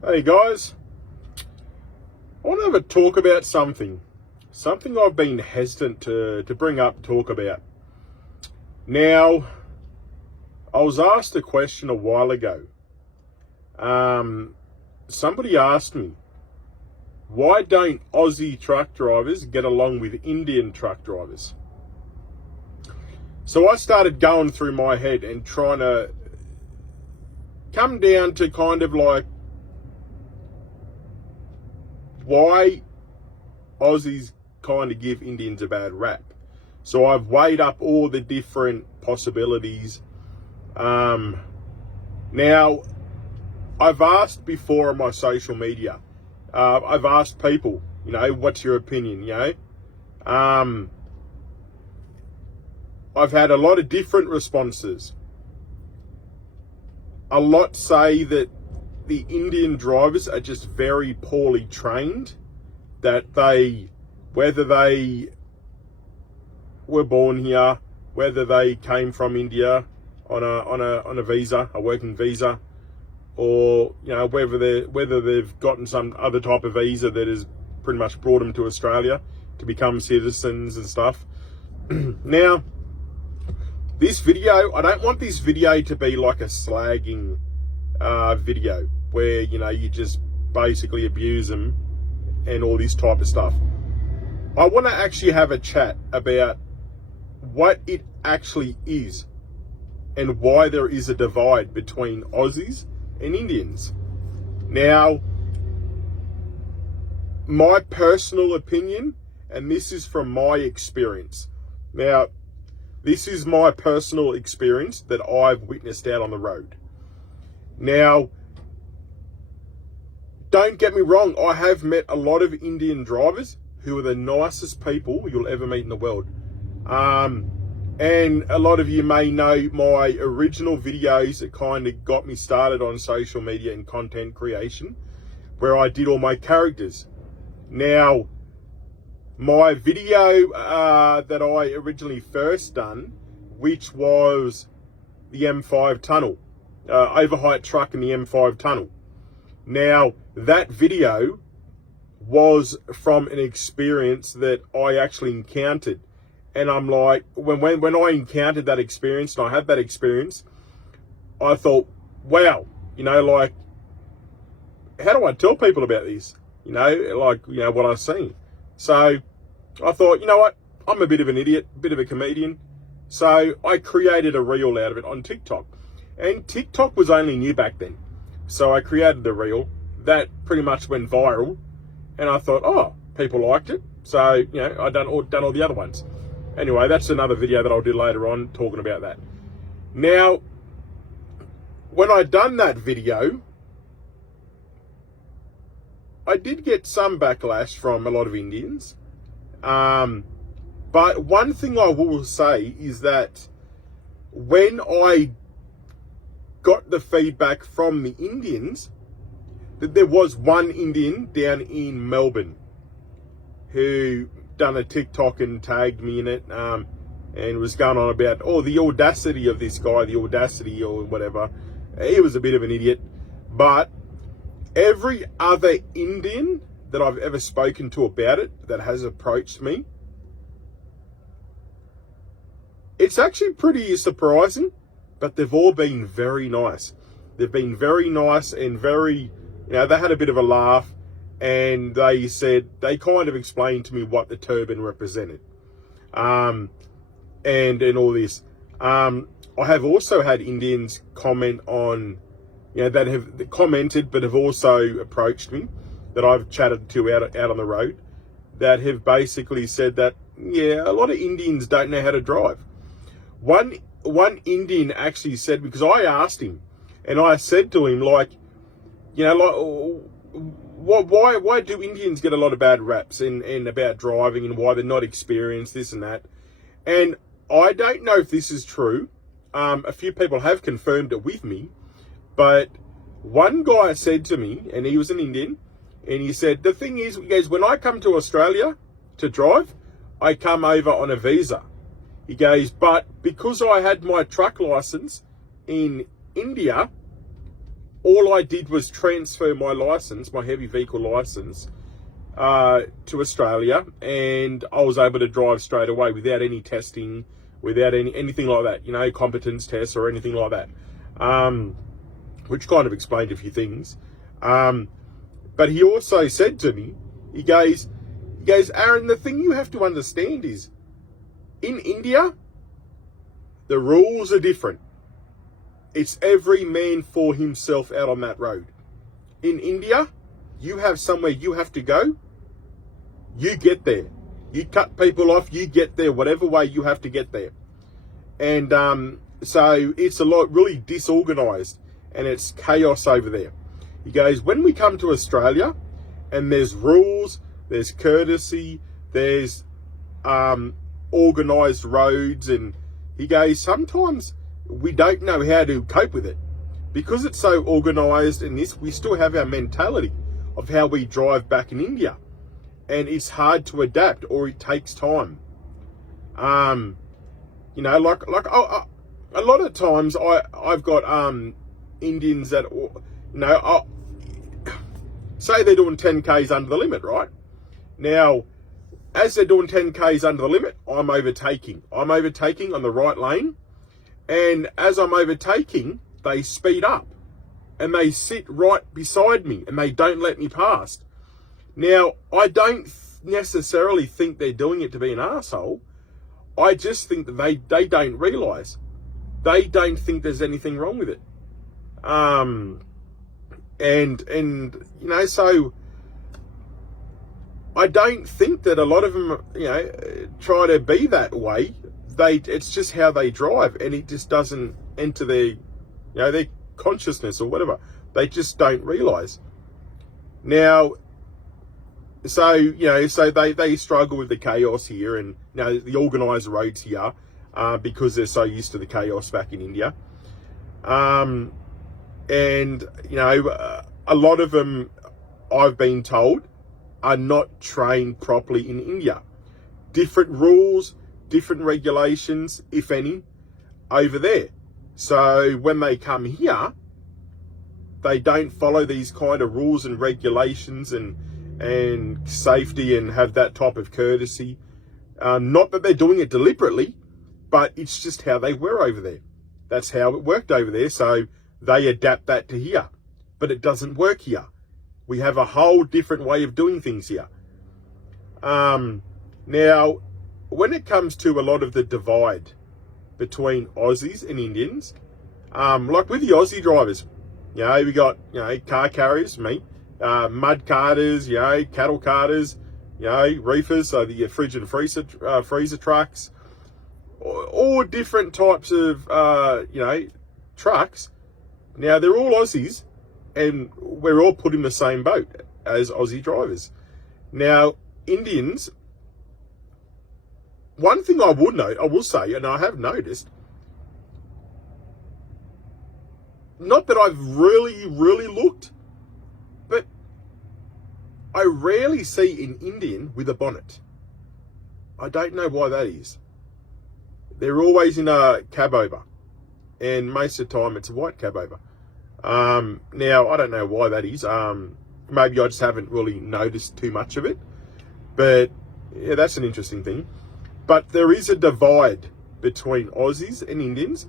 Hey guys, I want to have a talk about something I've been hesitant to bring up, talk about. Now, I was asked a question a while ago. Somebody asked me, why don't Aussie truck drivers get along with Indian truck drivers? So I started going through my head and trying to come down to kind of like why Aussies kind of give Indians a bad rap. So I've weighed up all the different possibilities. Now, I've asked before on my social media, I've asked people, what's your opinion, I've had a lot of different responses. A lot say that the Indian drivers are just very poorly trained, that whether they were born here, whether they came from India on a visa, a working visa, or whether they've gotten some other type of visa that has pretty much brought them to Australia to become citizens and stuff. Now, this video, I don't want this video to be like a slagging video where you just basically abuse them and all this type of stuff. I want to actually have a chat about what it actually is and why there is a divide between Aussies and Indians. Now, my personal opinion, and this is from my experience. Now, this is my personal experience that I've witnessed out on the road. Now, don't get me wrong, I have met a lot of Indian drivers who are the nicest people you'll ever meet in the world. And a lot of you may know my original videos that kind of got me started on social media and content creation, where I did all my characters. Now, my video that I originally first done, which was the M5 tunnel, overheight truck in the M5 tunnel. Now, that video was from an experience that I actually encountered. And I'm like, when I encountered that experience, and I had that experience, I thought, wow, how do I tell people about this? What I've seen. So I thought, what? I'm a bit of an idiot, a bit of a comedian. So I created a reel out of it on TikTok. And TikTok was only new back then. So I created the reel. That pretty much went viral. And I thought, oh, people liked it. So, I've done all the other ones. Anyway, that's another video that I'll do later on talking about that. Now, when I done that video, I did get some backlash from a lot of Indians. But one thing I will say is that when I got the feedback from the Indians, that there was one Indian down in Melbourne who done a TikTok and tagged me in it, and was going on about, the audacity of this guy, the audacity or whatever. He was a bit of an idiot. But every other Indian that I've ever spoken to about it, that has approached me, it's actually pretty surprising, but they've all been very nice. They've been very nice and very, they had a bit of a laugh, and they kind of explained to me what the turban represented. And all this. I have also had Indians comment on, that have commented but have also approached me, that I've chatted to out on the road, that have basically said that, a lot of Indians don't know how to drive. One Indian actually said, because I asked him, and I said to him, why do Indians get a lot of bad raps and about driving and why they're not experienced, this and that? And I don't know if this is true. A few people have confirmed it with me, but one guy said to me, and he was an Indian, and he said, the thing is, he goes, when I come to Australia to drive, I come over on a visa. He goes, but because I had my truck license in India, all I did was transfer my license, my heavy vehicle license, to Australia, and I was able to drive straight away without any testing, without anything like that, you know, competence tests or anything like that, which kind of explained a few things. But he also said to me, he goes, Aaron, the thing you have to understand is, in India, the rules are different. It's every man for himself out on that road. In India, you have somewhere you have to go, you get there. You cut people off, you get there, whatever way you have to get there. And so it's a lot really disorganized, and it's chaos over there. He goes, when we come to Australia, and there's rules, there's courtesy, there's organized roads, and he goes, sometimes we don't know how to cope with it. Because it's so organized in this, we still have our mentality of how we drive back in India. And it's hard to adapt, or it takes time. You know, like a lot of times I've got Indians that, you know, say they're doing 10Ks under the limit, right? Now, as they're doing 10Ks under the limit, I'm overtaking. I'm overtaking on the right lane. And as I'm overtaking, they speed up. And they sit right beside me. And they don't let me pass. Now, I don't necessarily think they're doing it to be an arsehole. I just think that they don't realise. They don't think there's anything wrong with it. And you know, so I don't think that a lot of them, you know, try to be that way. It's just how they drive, and it just doesn't enter their, you know, their consciousness or whatever. They just don't realise. Now, so, you know, so they struggle with the chaos here, and, you know, the organised roads here, because they're so used to the chaos back in India. And, you know, a lot of them, I've been told, are not trained properly in India. Different rules, different regulations, if any, over there. So when they come here, they don't follow these kind of rules and regulations and safety and have that type of courtesy. Not that they're doing it deliberately, but it's just how they were over there. That's how it worked over there. So they adapt that to here, but it doesn't work here. We have a whole different way of doing things here. Now, when it comes to a lot of the divide between Aussies and Indians, like with the Aussie drivers, you know, we got, you know, car carriers, me, mud carters, you know, cattle carters, you know, reefers, so the fridge and freezer trucks, all different types of, you know, trucks. Now, they're all Aussies, and we're all put in the same boat as Aussie drivers. Now, Indians, one thing I will say, and I have noticed, not that I've really looked, but I rarely see an Indian with a bonnet. I don't know why that is. They're always in a cab over, and most of the time it's a white cab over. Now, I don't know why that is. Maybe I just haven't really noticed too much of it, but yeah, that's an interesting thing. But there is a divide between Aussies and Indians,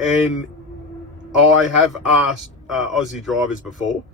and I have asked Aussie drivers before,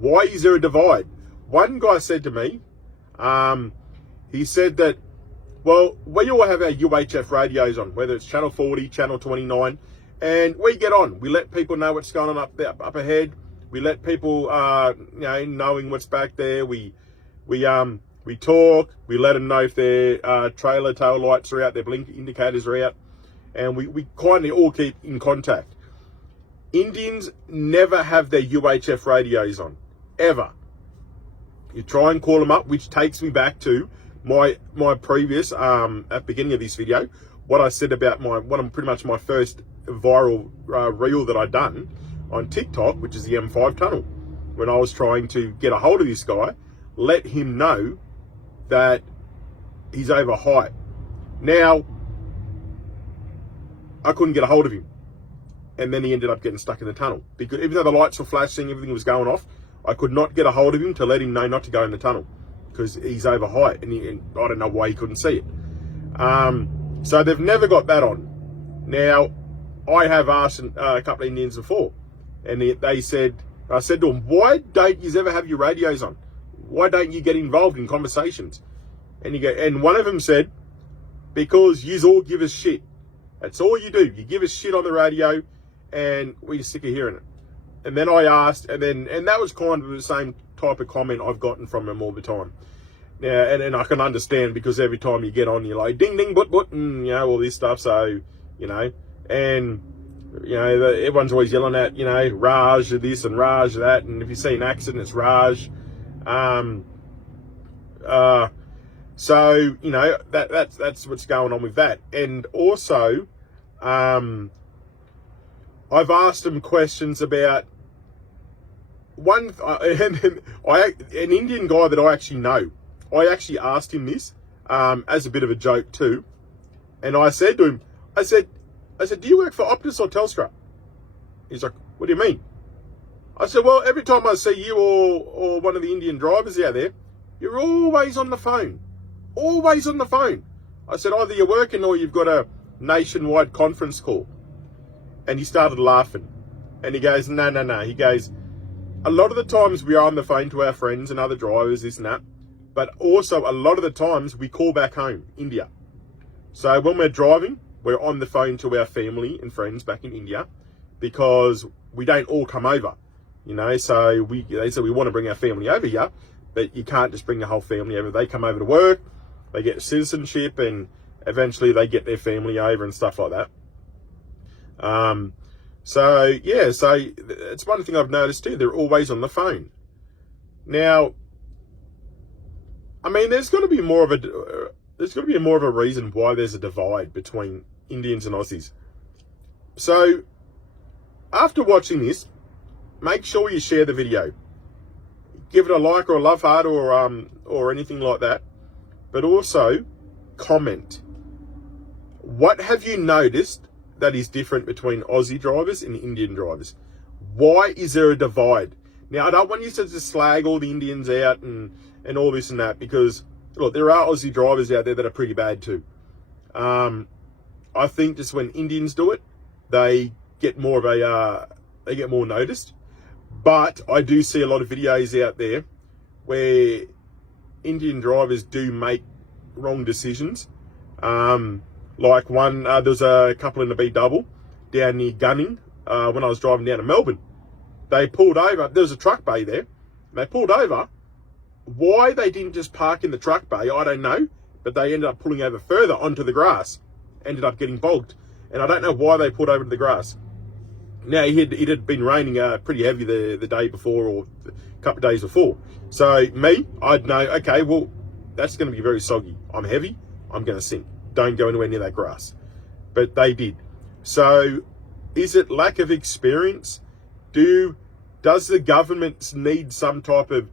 why is there a divide? One guy said to me, he said that, well, we all have our UHF radios on, whether it's channel 40, channel 29, and we get on. We let people know what's going on up ahead. We let people, you know, knowing what's back there. We talk. We let them know if their trailer tail lights are out, their blink indicators are out, and we kind of all keep in contact. Indians never have their UHF radios on, ever. You try and call them up, which takes me back to my previous, at the beginning of this video, what I said about pretty much my first viral reel that I'd done on TikTok, which is the M5 tunnel, when I was trying to get a hold of this guy, let him know that he's over height. Now, I couldn't get a hold of him. and then he ended up getting stuck in the tunnel. Because even though the lights were flashing, everything was going off, I could not get a hold of him to let him know not to go in the tunnel because he's over height, and I don't know why he couldn't see it. So they've never got that on. Now, I have asked a couple of Indians before, and they said, I said to them, why don't you ever have your radios on? Why don't you get involved in conversations? And one of them said, because yous all give us shit. That's all you do. You give us shit on the radio, and we're sick of hearing it. And then I asked, and that was kind of the same type of comment I've gotten from them all the time. Now, and I can understand, because every time you get on, you're like, ding, ding, but, and, you know, all this stuff. So, you know, and, you know, everyone's always yelling at, you know, Raj this and Raj that. And if you see an accident, it's Raj. So, you know, that's what's going on with that. And also, I've asked them questions about an Indian guy that I actually know. I actually asked him this, as a bit of a joke too. And I said to him, I said, do you work for Optus or Telstra? He's like, what do you mean? I said, well, every time I see you or one of the Indian drivers out there, you're always on the phone. Always on the phone. I said, either you're working or you've got a nationwide conference call. And he started laughing. And he goes, no. He goes, a lot of the times we are on the phone to our friends and other drivers, this and that. But also a lot of the times we call back home, India. So when we're driving, we're on the phone to our family and friends back in India, because we don't all come over, you know. So they said we want to bring our family over here, but you can't just bring the whole family over. They come over to work, they get citizenship, and eventually they get their family over and stuff like that. So yeah, so it's one thing I've noticed too. They're always on the phone. Now, I mean, there's got to be more of a reason why there's a divide between Indians and Aussies. So, after watching this, make sure you share the video. Give it a like or a love heart or anything like that. But also, comment. What have you noticed that is different between Aussie drivers and Indian drivers? Why is there a divide? Now, I don't want you to just slag all the Indians out and all this and that, because, look, there are Aussie drivers out there that are pretty bad too. I think just when Indians do it, they get more noticed. But I do see a lot of videos out there where Indian drivers do make wrong decisions. Like one, there was a couple in the B double down near Gunning when I was driving down to Melbourne. They pulled over. There was a truck bay there. They pulled over. Why they didn't just park in the truck bay, I don't know. But they ended up pulling over further onto the grass. Ended up getting bogged. And I don't know why they pulled over to the grass. Now, it had been raining pretty heavy the day before, or a couple of days before. So I'd know, okay, well, that's going to be very soggy. I'm heavy. I'm going to sink. Don't go anywhere near that grass. But they did. So is it lack of experience? Does the government need some type of,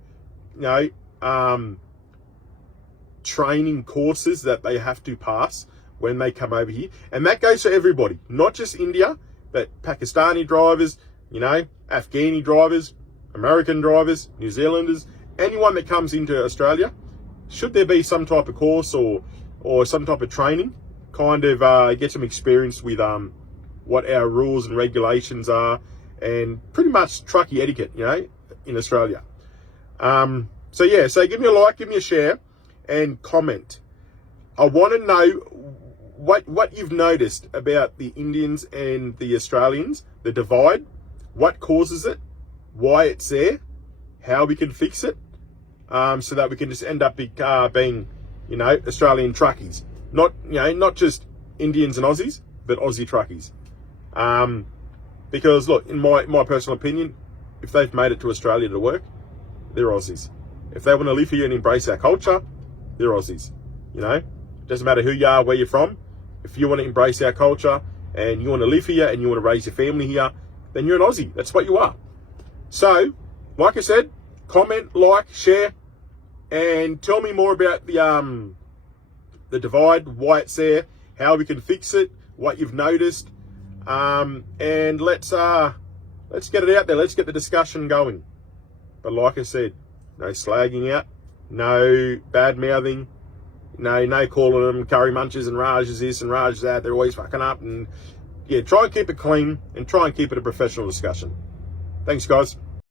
training courses that they have to pass when they come over here? And that goes for everybody, not just India, but Pakistani drivers, Afghani drivers, American drivers, New Zealanders, anyone that comes into Australia. Should there be some type of course or some type of training, get some experience with what our rules and regulations are, and pretty much truckie etiquette, in Australia. So give me a like, give me a share, and comment. I want to know what you've noticed about the Indians and the Australians, the divide, what causes it, why it's there, how we can fix it, so that we can just end up being, Australian truckies. Not just Indians and Aussies, but Aussie truckies. Because look, in my personal opinion, if they've made it to Australia to work, they're Aussies. If they want to live here and embrace our culture, they're Aussies. Doesn't matter who you are, where you're from. If you want to embrace our culture and you want to live here and you want to raise your family here, then you're an Aussie. That's what you are. So, like I said, comment, like, share, and tell me more about the divide, why it's there, how we can fix it, what you've noticed. and let's get it out there. Let's get the discussion going. But like I said, no slagging out, no bad mouthing, no calling them curry munchers and Raj is this and Raj is that. They're always fucking up. And yeah, try and keep it clean and try and keep it a professional discussion. Thanks, guys.